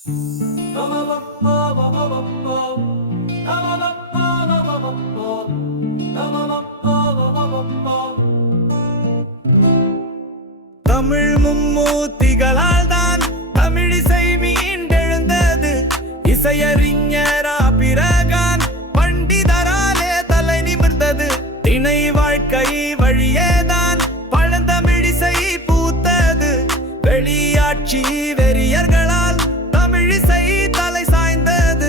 தமிழ் மும்மூர்த்திகளால் தான் தமிழிசை மீண்டெழுந்தது. இசையறிஞரா பிரகான் பண்டிதராலே தலை நிமிர்ந்தது. திணை வாழ்க்கை வழியேதான் பழந்தமிழிசை பூத்தது. வெளியாட்சி வெறியர்களால் தமிழிசை தலை சாய்ந்தது.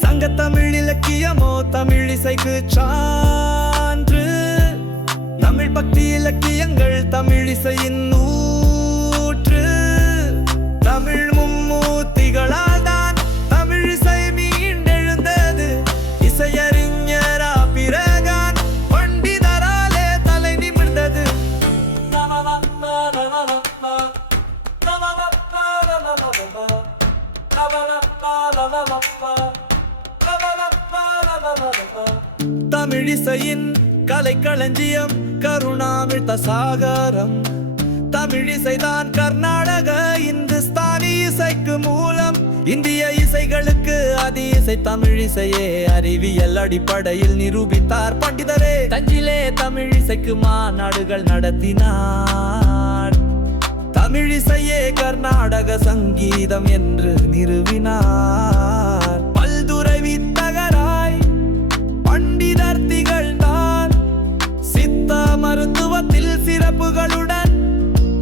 சங்க தமிழ் இலக்கியமோ தமிழிசைக்கு சான்று. தமிழ் பக்தி இலக்கியங்கள் தமிழிசையின் ஊற்று. தமிழ் மும்மூர்த்திகளால் தான் தமிழிசை மீண்டெழுந்தது. இசையறிஞரா பிரகான் பண்டிதராலே தலை நிமிர்ந்தது. தமிழிசையின் கலைக்களஞ்சியம் கருணாமிழ்த்த சாகரம். தமிழிசைதான் கர்நாடக இந்துஸ்தானி இசைக்கு மூலம். இந்திய இசைகளுக்கு ஆதி இசை தமிழிசையே அறிவியல் அடிப்படையில் நிரூபித்தார் பண்டிதரே. தஞ்சிலே தமிழிசைக்கு மாநாடுகள் நடத்தினார். தமிழிசையே கர்நாடக சங்கீதம் என்று நிறுவினார். பல்துறை வித்தகராய் பண்டிதர் திகழ்ந்தார். சித்த மருத்துவத்தில் சிறப்புகளுடன்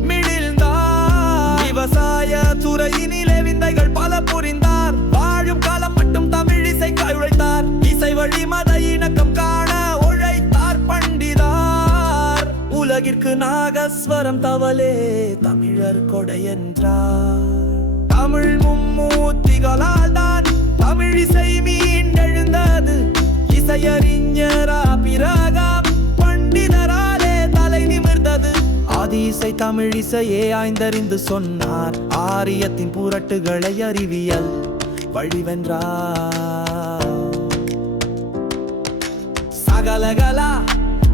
மிழிழ்ந்தார். விவசாய துறையினிலே விந்தைகள் பல புரிந்தார். வாழும் காலம் மட்டும் தமிழிசைக்காய் உழைத்தார். இசை வழி மத இணக்கம் காண உழைத்தார் பண்டிதார். உலகிற்கு நாகஸ்வரம் தவளே தமிழர் கொடை என்றார். தமிழ் மும்மூர்த்திகளால் தான் தமிழிசை மீண்டெழுந்தது. இசையறிஞரா பிரகான் பண்டிதராலே தலை நிமிர்ந்தது. ஆதி இசை தமிழிசையே ஆய்ந்தறிந்து சொன்னார். ஆரியத்தின் புரட்டுகளை அறிவியல் வழிவென்றார். சகலகலா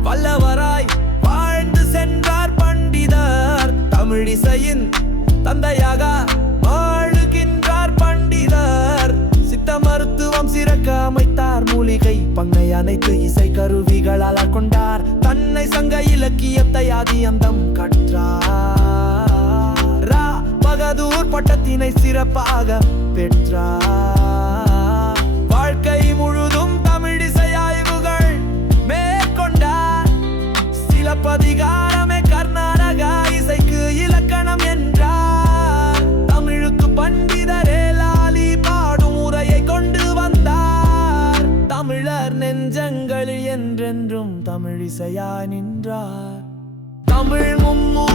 வல்லவராய் வாழ்ந்து சென்றார் பண்டிதர். தமிழிசையின் தந்தையாக வாழுகின்றார் பண்டிதர். சித்த மருத்துவம் சிறக்க அமைத்தார். மூலிகை பங்கை அனைத்து இசை கருவிகளால் கொண்டார். தன்னை சங்க இலக்கியத்தை ஆதி அந்தம் கற்றார். ரா பகதூர் பட்டத்தினை சிறப்பாக பெற்றார். வாழ்க்கை முழுதும் தமிழிசை ஆய்வுகள் மேற்கொண்டார். சிலப்பதிகாரமே கர்நாடக இசைக்கு இலக்கணம் என்றார். தமிழுக்கு பண்டிதரே லாலி பாடும் முறையை கொண்டு வந்தார். தமிழர் நெஞ்சங்களில் என்றென்றும் தமிழிசையாய் நின்றார். தமிழ் மும்மூர்த்திகளால்